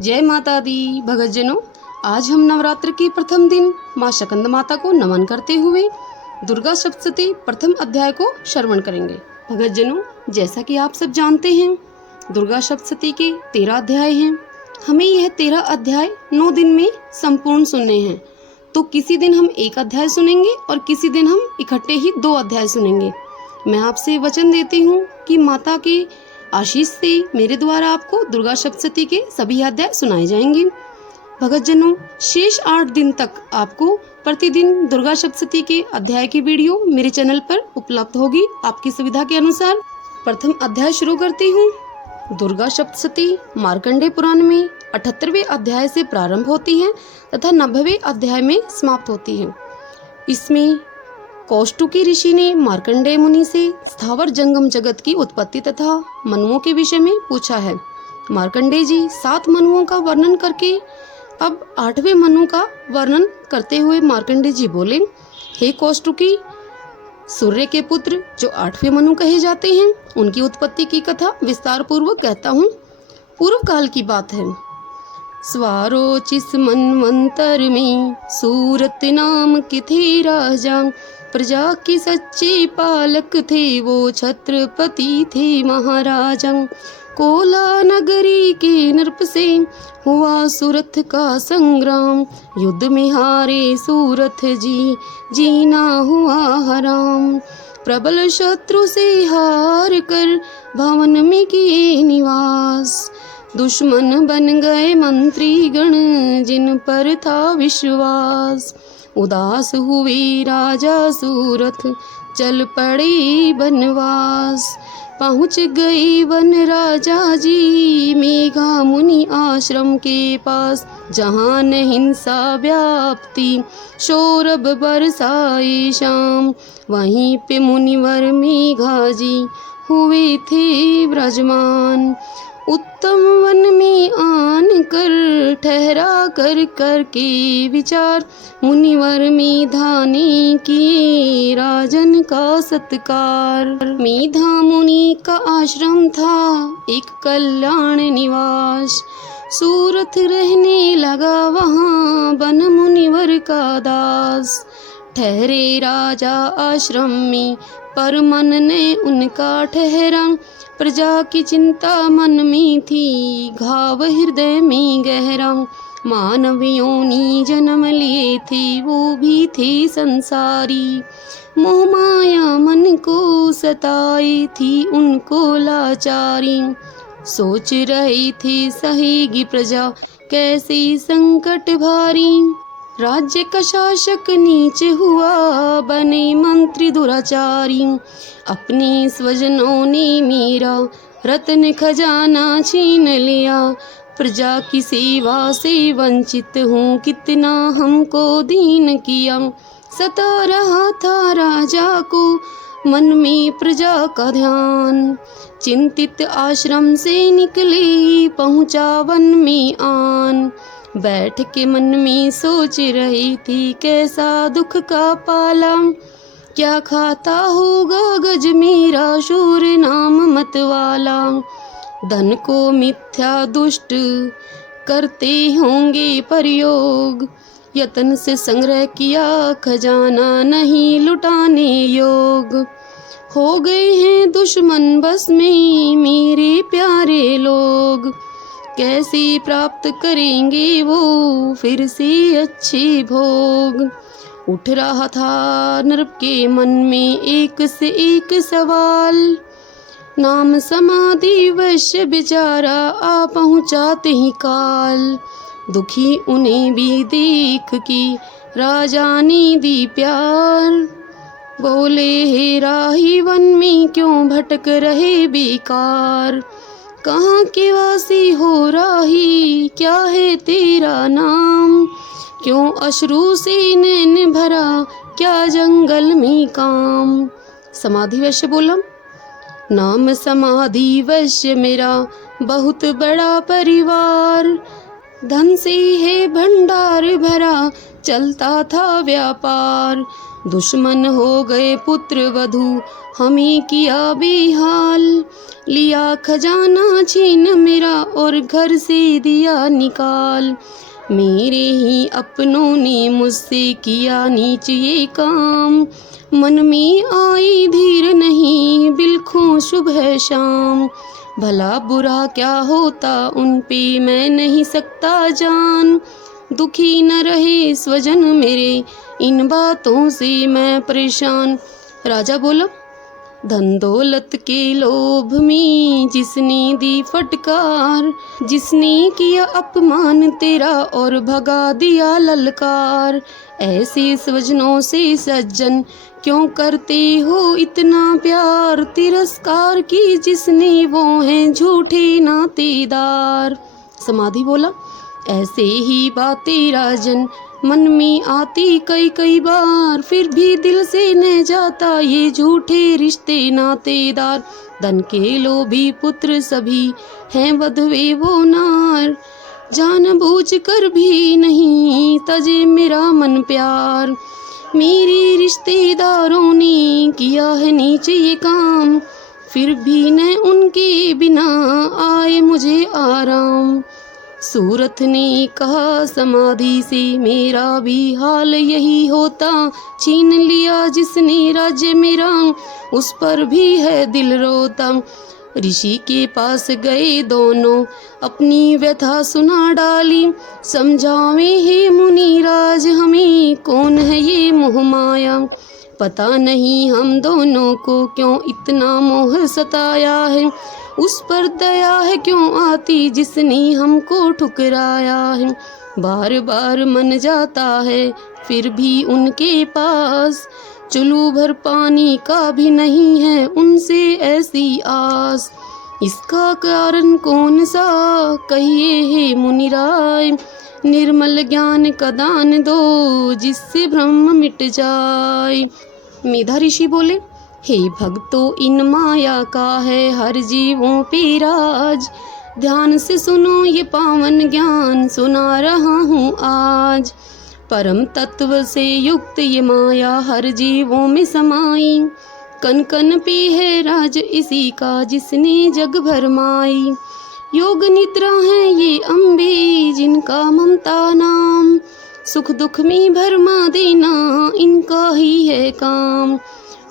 जय माता दी भगतजनों, आज हम नवरात्र के प्रथम दिन माँ शकंद माता को नमन करते हुए दुर्गा सप्तशती प्रथम अध्याय को श्रवण करेंगे। भगतजनों, जैसा कि आप सब जानते हैं, दुर्गा सप्तशती के 13 अध्याय हैं। हमें यह 13 अध्याय 9 दिन में संपूर्ण सुनने हैं। तो किसी दिन हम एक अध्याय सुनेंगे और किसी दिन हम इकट्ठे ही 2 अध्याय सुनेंगे। मैं आपसे वचन देती हूँ कि माता के आशीष से मेरे द्वारा आपको दुर्गा सप्तशती के सभी अध्याय सुनाए जाएंगे। भगतजनों, शेष 8 दिन तक आपको प्रतिदिन दुर्गा सप्तशती के अध्याय की वीडियो मेरे चैनल पर उपलब्ध होगी, आपकी सुविधा के अनुसार। प्रथम अध्याय शुरू करती हूँ। दुर्गा सप्तशती मार्कंडेय पुराण में 78वें अध्याय से प्रारंभ होती है तथा 90वें अध्याय में समाप्त होती है। इसमें कौष्टुकी ऋषि ने मार्कंडेय मुनि से स्थावर जंगम जगत की उत्पत्ति तथा मनुओं के विषय में पूछा है। मार्कंडेय जी 7 मनुओं का वर्णन करके अब 8वें मनु का वर्णन करते हुए मार्कंडेय जी बोले, हे कौष्टुकी, सूर्य के पुत्र जो 8वें मनु कहे जाते हैं, उनकी उत्पत्ति की कथा विस्तार पूर्वक कहता हूँ। पूर्व काल की बात है। स्वारोचिस मनवंतर में सूरत नाम के थे राजा, प्रजा के सच्चे पालक थे वो, छत्रपति थे महाराजा। कोला नगरी के नृप से हुआ सूरत का संग्राम, युद्ध में हारे सूरत जी, जीना हुआ हराम। प्रबल शत्रु से हार कर भवन में किए निवास, दुश्मन बन गए मंत्री गण जिन पर था विश्वास। उदास हुए राजा सूरत, चल पड़े बनवास। पहुँच गई वन राजा जी मेघा मुनि आश्रम के पास, जहाँ न हिंसा व्याप्ति शोरब बरसाए शाम। वहीं पे मुनिवर मेघा जी हुए थे विराजमान। उत्तम वन में आन कर ठहरा कर के विचार, मुनिवर मेधा ने किए राजन का सत्कार। मेधा मुनि का आश्रम था एक कल्याण निवास, सूरत रहने लगा वहाँ बन मुनिवर का दास। ठहरे राजा आश्रम में पर मन ने उनका ठहरा, प्रजा की चिंता मन में थी घाव हृदय में गहरा। मानवियों ने जन्म लिए थे वो भी थे संसारी, मोह माया मन को सताई थी उनको लाचारी। सोच रही थी सहेगी प्रजा कैसे संकट भारी, राज्य का शासक नीच हुआ बने मंत्री दुराचारी। अपने स्वजनों ने मेरा रत्न खजाना छीन लिया, प्रजा की सेवा से वंचित हूँ कितना हमको दीन किया। सता रहा था राजा को मन में प्रजा का ध्यान, चिंतित आश्रम से निकले पहुँचा वन में आन। बैठ के मन में सोच रही थी कैसा दुख का पाला, क्या खाता होगा गज मेरा शूर नाम मतवाला। धन को मिथ्या दुष्ट करते होंगे प्रयोग, यत्न से संग्रह किया खजाना नहीं लुटाने योग। हो गए हैं दुश्मन बस में मेरे प्यारे लोग, कैसे प्राप्त करेंगे वो फिर से अच्छे भोग। उठ रहा था नृप के मन में एक से एक सवाल, नाम समाधि वश्य बेचारा आ पहुँचाते ही काल। दुखी उन्हें भी देख के राजा ने दी प्यार, बोले हे राही वन में क्यों भटक रहे बेकार। कहाँ के वासी हो राही क्या है तेरा नाम, क्यों अश्रु से नैन भरा क्या जंगल में काम। समाधि वैश्य बोला, नाम समाधि वैश्य मेरा बहुत बड़ा परिवार, धन से है भंडार भरा चलता था व्यापार। दुश्मन हो गए पुत्र वधू, हमें किया बेहाल। लिया खजाना छीन मेरा और घर से दिया निकाल। मेरे ही अपनों ने मुझसे किया नीच ये काम। मन में आई धीर नहीं, बिलखूं सुबह शाम। भला बुरा क्या होता उन पे मैं नहीं सकता जान। दुखी न रहे स्वजन मेरे, इन बातों से मैं परेशान। राजा बोला, धन दौलत के लोभ में जिसने दी फटकार, जिसने किया अपमान तेरा और भगा दिया ललकार। ऐसे स्वजनों से सज्जन क्यों करते हो इतना प्यार। तिरस्कार की जिसने वो हैं झूठे नातेदार। समाधि बोला, ऐसे ही बातें राजन मन में आती कई कई बार। फिर भी दिल से न जाता ये झूठे रिश्ते नातेदार। धन के लोभी पुत्र सभी हैं वधवे वो नार। जानबूझ कर भी नहीं तजे मेरा मन प्यार। मेरे रिश्तेदारों ने किया है नीचे ये काम। फिर भी न उनके बिना आए मुझे आराम। सूरत ने कहा समाधि से, मेरा भी हाल यही होता। छीन लिया जिसने राज्य मेरा, उस पर भी है दिल रोता। ऋषि के पास गए दोनों, अपनी व्यथा सुना डाली। समझावे हे मुनिराज हमें, कौन है ये मोह माया। पता नहीं हम दोनों को क्यों इतना मोह सताया है। उस पर दया है क्यों आती जिसने हमको ठुकराया है। बार बार मन जाता है फिर भी उनके पास। चुल्लू भर पानी का भी नहीं है उनसे ऐसी आस। इसका कारण कौन सा कहिए हे मुनिराय। निर्मल ज्ञान का दान दो जिससे भ्रम मिट जाए। मेधा ऋषि बोले, हे भक्तों इन माया का है हर जीवों पे राज। ध्यान से सुनो ये पावन ज्ञान सुना रहा हूँ आज। परम तत्व से युक्त ये माया हर जीवों में समाई। कन कन पे है राज इसी का जिसने जग भरमाई। योग निद्रा है ये अम्बे जिनका ममता नाम। सुख दुख में भरमा देना इनका ही है काम।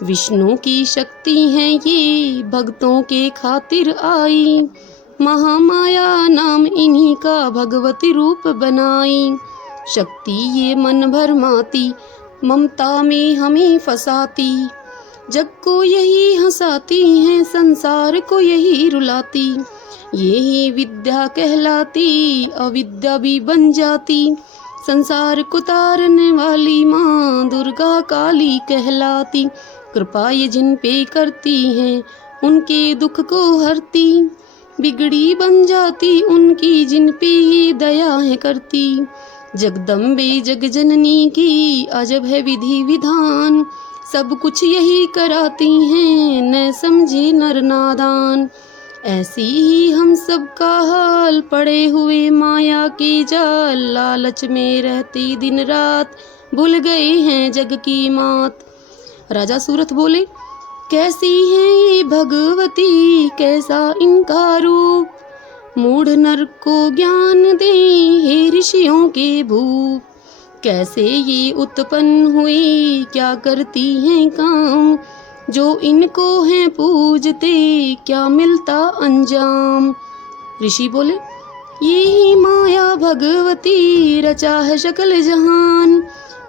विष्णु की शक्ति है ये भक्तों के खातिर आई। महामाया नाम इन्हीं का भगवती रूप बनाई। शक्ति ये मन भरमाती, ममता में हमें फंसाती। जग को यही हंसाती हैं, संसार को यही रुलाती। यही विद्या कहलाती, अविद्या भी बन जाती। संसार को तारने वाली माँ दुर्गा काली कहलाती। कृपा ये जिन पे करती हैं उनके दुख को हरती। बिगड़ी बन जाती उनकी जिन पे ये दया है करती। जगदम्बे जग जननी की अजब है विधि विधान। सब कुछ यही कराती हैं न समझे नर नादान। ऐसी ही हम सब का हाल पड़े हुए माया के जाल। लालच में रहती दिन रात भूल गए हैं जग की मात। राजा सूरत बोले, कैसी है ये भगवती कैसा इनका रूप। मूढ़ नर को ज्ञान दे हे ऋषियों के भूप। कैसे ये उत्पन्न हुई क्या करती हैं काम। जो इनको हैं पूजते क्या मिलता अंजाम। ऋषि बोले, यही माया भगवती रचा है शकल जहान।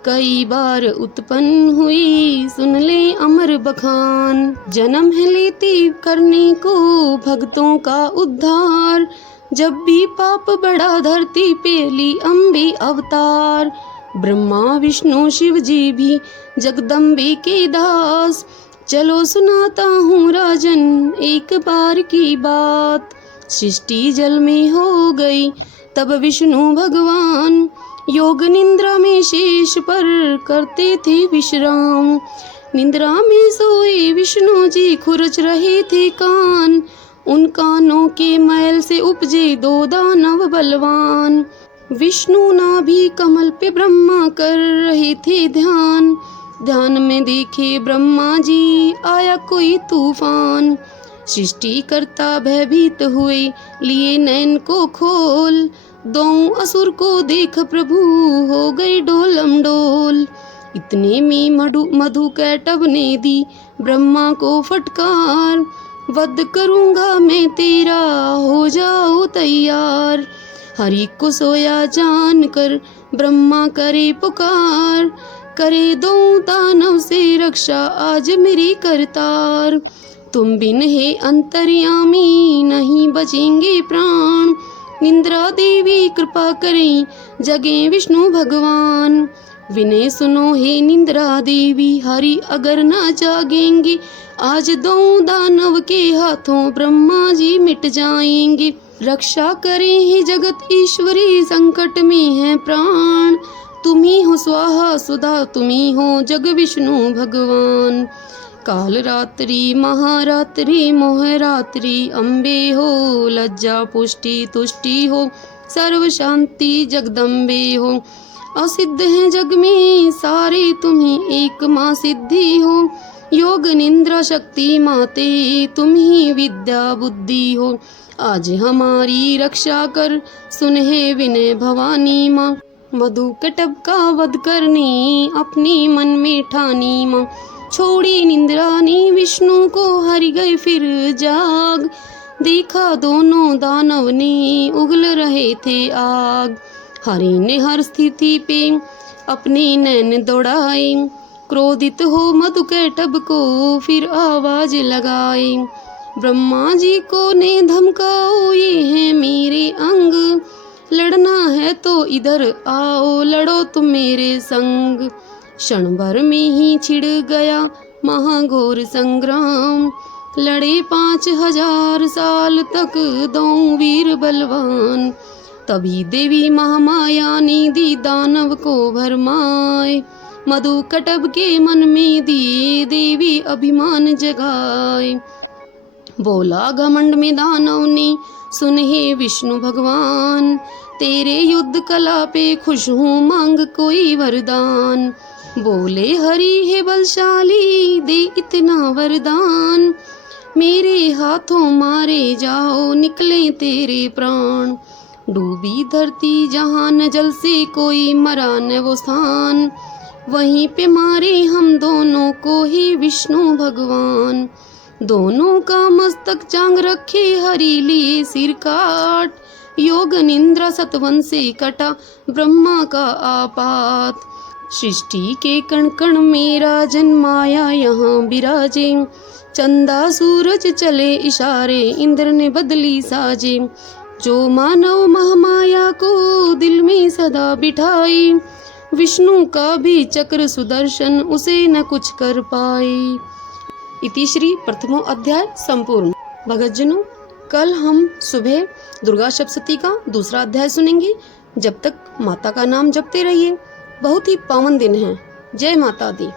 कई बार उत्पन्न हुई सुन ले अमर बखान। जन्म है लेती करने को भक्तों का उद्धार। जब भी पाप बड़ा धरती पे ली अम्बे अवतार। ब्रह्मा विष्णु शिव जी भी जगदम्बे के दास। चलो सुनाता हूँ राजन एक बार की बात। सृष्टि जल में हो गई तब विष्णु भगवान। योग निद्रा में शेष पर करते थे विश्राम। निद्रा में सोए विष्णु जी खुरच रहे थे कान। उन कानों के मैल से उपजे दो दानव बलवान। विष्णु नाभि कमल पे ब्रह्मा कर रहे थे ध्यान। ध्यान में देखे ब्रह्मा जी आया कोई तूफान। सृष्टि करता भयभीत हुए लिए नैन को खोल। दो असुर को देख प्रभु हो गए डोलम डोल। इतने में मधु कैटभ ने दी ब्रह्मा को फटकार। वध करूंगा मैं तेरा हो जाओ तैयार। हरि को सोया जान कर ब्रह्मा करे पुकार। करे दो दानव से रक्षा आज मेरी करतार। तुम बिन है अंतर्यामी नहीं बचेंगे प्राण। निंद्रा देवी कृपा करें जगे विष्णु भगवान। विनय सुनो हे निंद्रा देवी हरि अगर ना जागेंगे आज दो दानव के हाथों ब्रह्मा जी मिट जाएंगे। रक्षा करें हे जगत ईश्वरी संकट में है प्राण। तुम्ही हो स्वाहा सुधा तुम्ही हो जग विष्णु भगवान। काल रात्रि महारात्रि मोह रात्रि अम्बे हो। लज्जा पुष्टि तुष्टि हो सर्व शांति जगदम्बे हो। असिद्ध है जग में सारे तुम्ही एक माँ सिद्धि हो। योग निंद्रा शक्ति माते तुम्ही विद्या बुद्धि हो। आज हमारी रक्षा कर सुनहे विनय भवानी माँ। मधु कटभ का वध करने अपने मन में ठानी माँ। छोड़ी निंद्रा ने विष्णु को हरि गए फिर जाग। देखा दोनों दानव ने उगल रहे थे आग। हरि ने हर स्थिति पे अपने नैन दौड़ाए। क्रोधित हो मधु कैटभ को फिर आवाज लगाए। ब्रह्मा जी को ने धमकाओ ये है मेरे अंग। लड़ना है तो इधर आओ लड़ो तुम मेरे संग। क्षण भर में ही छिड़ गया महाघोर संग्राम। लड़े 5000 साल तक दो वीर बलवान। तभी देवी महामाया ने दी दानव को भरमाए। मधु कटभ के मन में दिए देवी अभिमान जगाए। बोला घमंड में दानव ने सुन हे विष्णु भगवान। तेरे युद्ध कला पे खुश हूँ मांग कोई वरदान। बोले हरि है बलशाली दे इतना वरदान। मेरे हाथों मारे जाओ निकले तेरे प्राण। डूबी धरती जहाँ न जल से कोई मरा न वो स्थान। वहीं पे मारे हम दोनों को ही विष्णु भगवान। दोनों का मस्तक चांग रखे हरि लिए सिर काट। योग निंद्रा सतवन से कटा ब्रह्मा का आपात। सृष्टि के कण कण मेरा जन्माया यहाँ बिराजे। चंदा सूरज चले इशारे इंद्र ने बदली साजे। जो मानव महामाया को दिल में सदा बिठाई। विष्णु का भी चक्र सुदर्शन उसे न कुछ कर पाए। इति श्री प्रथमो अध्याय संपूर्ण। भगतजनों कल हम सुबह दुर्गा सप्तशती का दूसरा अध्याय सुनेंगे। जब तक माता का नाम जपते रहिए। बहुत ही पावन दिन है। जय माता दी।